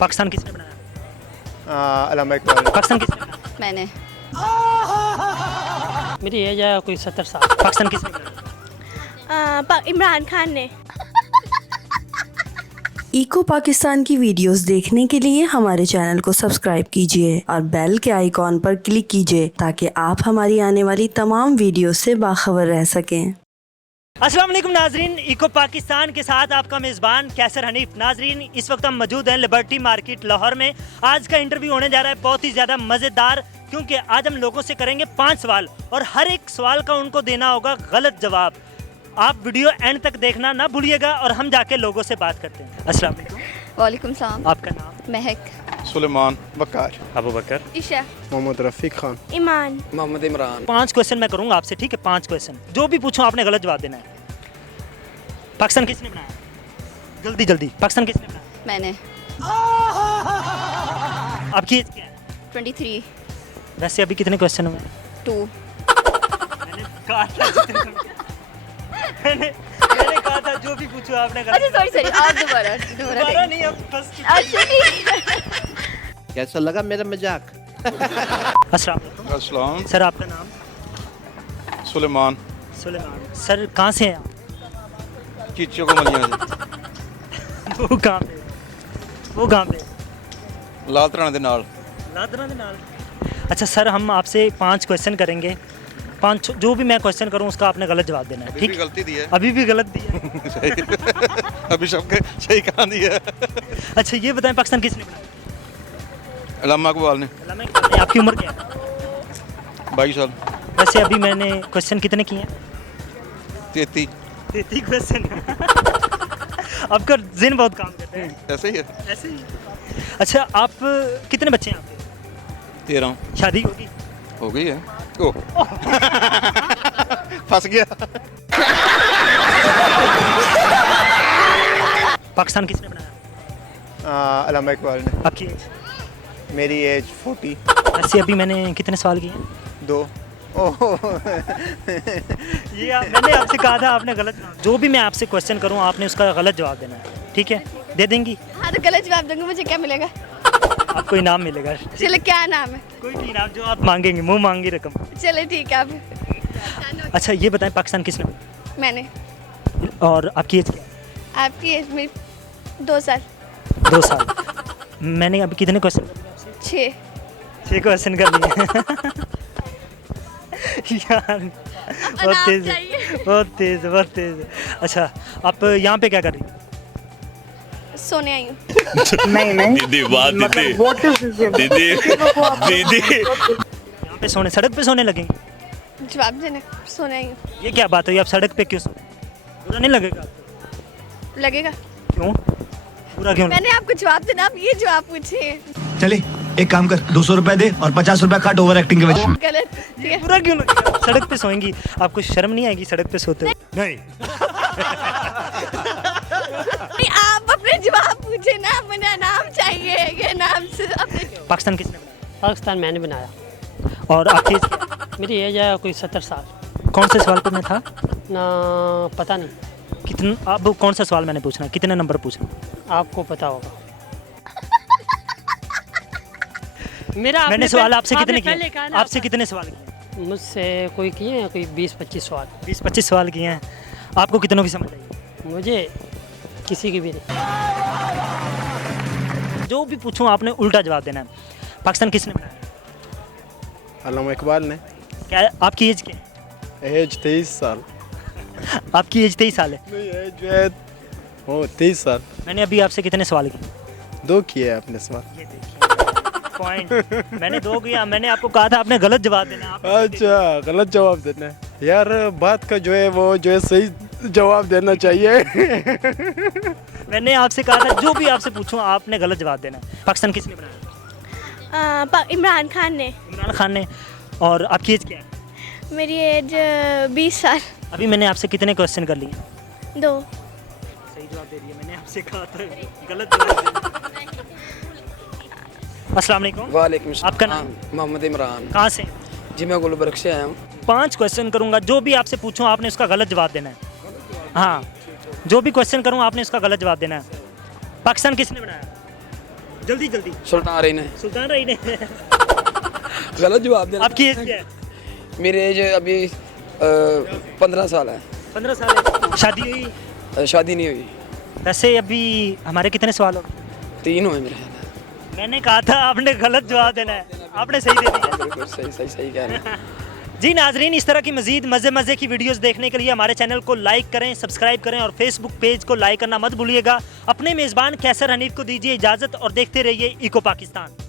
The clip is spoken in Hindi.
पाकिस्तान किसने बनाया? अल्लामा इकबाल। पाकिस्तान किसने बनाया? मैंने। मेरी एज है कोई 70 साल। पाकिस्तान किसने बनाया? इमरान खान ने। इको पाकिस्तान की वीडियोस देखने के लिए हमारे चैनल को सब्सक्राइब कीजिए और बेल के आइकॉन पर क्लिक कीजिए ताकि आप हमारी आने वाली तमाम वीडियोस से बाखबर रह सकें। अस्सलाम वालेकुम नाजरीन, इको पाकिस्तान के साथ आपका मेज़बान कैसर हनीफ। नाजरीन, इस वक्त हम मौजूद हैं लिबर्टी मार्केट लाहौर में। आज का इंटरव्यू होने जा रहा है बहुत ही ज़्यादा मज़ेदार, क्योंकि आज हम लोगों से करेंगे 5 सवाल और हर एक सवाल का उनको देना होगा गलत जवाब। आप वीडियो एंड तक देखना ना भूलिएगा और हम जाके लोगों से बात करते हैं। अस्सलाम वालेकुम। वालेकुम सलाम। आपका नाम? महक। सुलेमान बकार। अबू बकर। ईशा। मोहम्मद रफ़ीक खान। ईमान। मोहम्मद इमरान। 5 क्वेश्चन मैं करूंगा आपसे, ठीक है? 5 क्वेश्चन, जो भी पूछूं आपने गलत जवाब देना है। पाकिस्तान किसने बनाया? जल्दी जल्दी। पाकिस्तान किसने बनाया? मैंने। आपकी एज क्या है? 23। वैसे अभी कितने क्वेश्चन हुए? 2। मैंने कहा था जो भी पूछो आपने गलत। अच्छा सॉरी आप दोबारा नहीं, अब फर्स्ट। अच्छा ठीक। कैसा लगा मेरा मजाक? अस्सलाम वालेकुम। अस्सलाम। सर आपका नाम? सुलेमान। सुलेमान। सर कहाँ से हैं आप? चीचियों को मलियाँ से। वो कहाँ पे? वो कहाँ पे? लाल तराने दे नाल। लादरा दे नाल। अच्छा सर, हम आपसे 5 क्वेश्चन करेंगे। 5 जो भी मैं क्वेश्चन करूँ उसका आपने गलत जवाब देना है, अभी ठीक? भी गलती दी है। अभी भी गलत दिया है। सही। अभी सबके सही कहा दिया है। अच्छा ये बताएं, पाकिस्तान किसने बनाया? अल्लामा इकबाल ने। अल्लामा इकबाल ने। आपकी उम्र क्या है? 22 साल। वैसे अभी मैंने क्वेश्चन कितने किए हैं? 33। 33 क्वेश्चन। आपका ज़हन बहुत काम करता है। ऐसे ही है। ऐसे ही। अच्छा आप कितने बच्चे हैं आपके? 13 शादी होगी? हो गई है। ओह फंस गया। पाकिस्तान किसने बनाया? अल्लामा इकबाल ने। आपकी एज? मेरी एज 40। वैसे अभी मैंने कितने सवाल किए हैं? 2। ओह मैंने आपसे कहा था आपने गलत। जो भी मैं आपसे क्वेश्चन करूं आपने उसका गलत जवाब देना है, ठीक है? दे देंगी? हाँ तो गलत जवाब दूंगी, मुझे क्या मिलेगा? आपको इनाम मिलेगा। चलो क्या नाम है? कोई भी इनाम जो आप मांगेंगे, मुंह मांगी रकम। चलो ठीक है अब। अच्छा ये बताएं, पाकिस्तान किसने बनाया? मैंने। और आपकी एज क्या है? आपकी एज मेरी 2 साल। 2 साल। मैंने अभी कितने क्वेश्चन? 6 क्वेश्चन कर लिए। यार बहुत तेज है, बहुत तेज है, बहुत तेज है। अच्छा आप यहाँ पे क्या कर रही हैं? सोने आई हूँ। दीदी बात दीदी दीदी यहाँ पे सोने, सड़क पे सोने लगेंगे? जवाब देने सोने आई हूँ। ये क्या बात हुई, आप सड़क पे क्यों सोने? बुरा नहीं लगेगा आपको? लगेगा। क्यों बुरा क्यों? मैंने आपको जवाब देना, आप ये जवाब पूछे। चले एक काम कर, 200 रुपए दे और 50 रुपए काट ओवर एक्टिंग के वजह। गलत। ठीक है। बुरा क्यों लगेगा? आप सड़क पे सोएंगी, आपको शर्म नहीं आएगी सड़क पे सोते हुए? नहीं आप अपने जवाब पूछे ना, मुझे नाम चाहिए। ये नाम से अपने। पाकिस्तान किसने बनाया? पाकिस्तान मैंने बनाया। और आपकी एज क्या है? मेरी एज है कोई 70 साल। कौन से सवाल पे मैं था? ना पता नहीं, कितना? अब कौन सा सवाल मैंने पूछना, कितने नंबर पूछना? आपको पता होगा। मेरा मैंने सवाल आपसे कितने पहले किए? कहा ना आपसे कितने सवाल किए? मुझसे कोई किए हैं कोई 20-25 सवाल। 20-25 सवाल किए हैं। आपको कितनों की समझ आई? मुझे किसी की भी नहीं। जो भी पूछूं आपने उल्टा जवाब देना है। पाकिस्तान किसने बनाया? अल्लामा इकबाल ने। क्या आपकी एज क्या है? एज 23 साल। आपकी एज 23 साल है। नहीं एज जो है 23 साल। मैंने अभी आपसे कितने सवाल किए? 2 किए आपने सवाल। ये देखिए पॉइंट। मैंने 2 किया, मैंने आपको कहा था आपने गलत जवाब देना। आप अच्छा गलत जवाब देना है यार, बात का जो है वो जो है सही जवाब देना चाहिए। मैंने आपसे कहा था जो भी आपसे पूछूं आपने गलत जवाब देना है। पाकिस्तान किसने बनाया? इमरान खान ने। इमरान खान ने। और आपकी एज क्या है? मेरी एज 20 साल। अभी मैंने आपसे कितने क्वेश्चन कर लिए? 2। सही जवाब दे रही है। मैंने आपसे कहा था गलत जवाब देना। अस्सलाम वालेकुम। वालेकुम आपका नाम? मोहम्मद इमरान। कहाँ से? जी मैं गुलबर्ग से आया हूँ। 5 क्वेश्चन करूंगा, जो भी आपसे पूछूं आपने उसका गलत जवाब देना है। हाँ, जो भी क्वेश्चन करूं आपने उसका गलत जवाब देना है। पाकिस्तान किसने बनाया? जल्दी जल्दी। सुल्तान रहीन है। सुल्तान रही ने। गलत जवाब देना। आपकी एज क्या है? मेरी एज अभी 15 साल है। 15 साल है। शादी हुई? शादी नहीं हुई। वैसे अभी हमारे कितने सवाल हो? 3 हुए मेरे ख्याल है। मैंने कहा था आपने गलत जवाब देना है, आपने सही दे दिया। बिल्कुल सही कह रहे हैं। जी नाजरीन, इस तरह की मजीद मज़े की वीडियोस देखने के लिए हमारे चैनल को लाइक करें, सब्सक्राइब करें और फेसबुक पेज को लाइक करना मत भूलिएगा। अपने मेज़बान कैसर हनीफ को दीजिए इजाज़त और देखते रहिए इको पाकिस्तान।